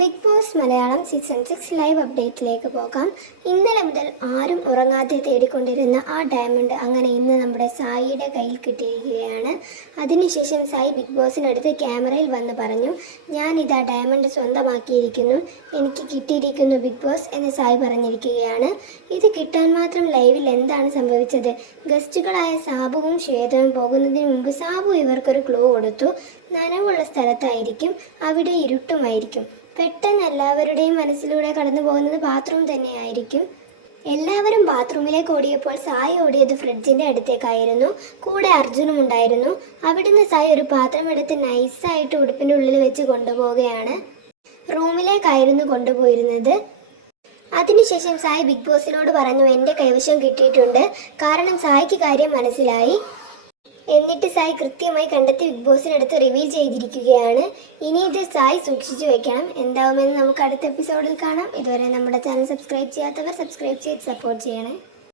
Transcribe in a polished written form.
Big Boss Malayalam season 6 live അപ്ഡേറ്റിലേക്ക് പോകാം. ഇന്നലെ മുതൽ ആരും ഉറങ്ങാതെ തേടിക്കൊണ്ടിരുന്ന ആ ഡയമണ്ട് അങ്ങനെ ഇന്ന് നമ്മുടെ സായിയുടെ കയ്യിൽ കിട്ടിയിരിക്കുകയാണ്. അതിനുശേഷം സായി ബിഗ് ബോസിനടുത്ത് ക്യാമറയിൽ വന്ന് പറഞ്ഞു, ഞാനിതാ ഡയമണ്ട് സ്വന്തമാക്കിയിരിക്കുന്നു, എനിക്ക് കിട്ടിയിരിക്കുന്നു ബിഗ് ബോസ് എന്ന് സായി പറഞ്ഞിരിക്കുകയാണ്. ഇത് കിട്ടാൻ മാത്രം ലൈവിൽ എന്താണ് സംഭവിച്ചത്? ഗസ്റ്റുകളായ സാബുവും ശ്വേതവും പോകുന്നതിന് മുമ്പ് സാബു ഇവർക്കൊരു ക്ലൂ കൊടുത്തു. നനവുള്ള സ്ഥലത്തായിരിക്കും, അവിടെ ഇരുട്ടുമായിരിക്കും. പെട്ടെന്ന് എല്ലാവരുടെയും മനസ്സിലൂടെ കടന്നു പോകുന്നത് ബാത്റൂം തന്നെയായിരിക്കും. എല്ലാവരും ബാത്റൂമിലേക്ക് ഓടിയപ്പോൾ സായി ഓടിയത് ഫ്രിഡ്ജിൻ്റെ അടുത്തേക്കായിരുന്നു. കൂടെ അർജുനും ഉണ്ടായിരുന്നു. അവിടുന്ന് സായി ഒരു പാത്രം എടുത്ത് നൈസായിട്ട് ഉടുപ്പിൻ്റെ ഉള്ളിൽ വെച്ച് കൊണ്ടുപോവുകയാണ്. റൂമിലേക്കായിരുന്നു കൊണ്ടുപോയിരുന്നത്. അതിനുശേഷം സായി ബിഗ് ബോസിനോട് പറഞ്ഞു, എൻ്റെ കൈവശം കിട്ടിയിട്ടുണ്ട്. കാരണം സായിക്ക് കാര്യം മനസ്സിലായി. എന്നിട്ട് സായി കൃത്യമായി കണ്ടെത്തി ബിഗ് ബോസിനടുത്ത് റിവീൽ ചെയ്തിരിക്കുകയാണ്. ഇനി ഇത് സായി സൂക്ഷിച്ചു വെക്കണം. എന്താവുമെന്ന് നമുക്ക് അടുത്ത എപ്പിസോഡിൽ കാണാം. ഇതുവരെ നമ്മുടെ ചാനൽ സബ്സ്ക്രൈബ് ചെയ്യാത്തവർ സബ്സ്ക്രൈബ് ചെയ്ത് സപ്പോർട്ട് ചെയ്യണേ.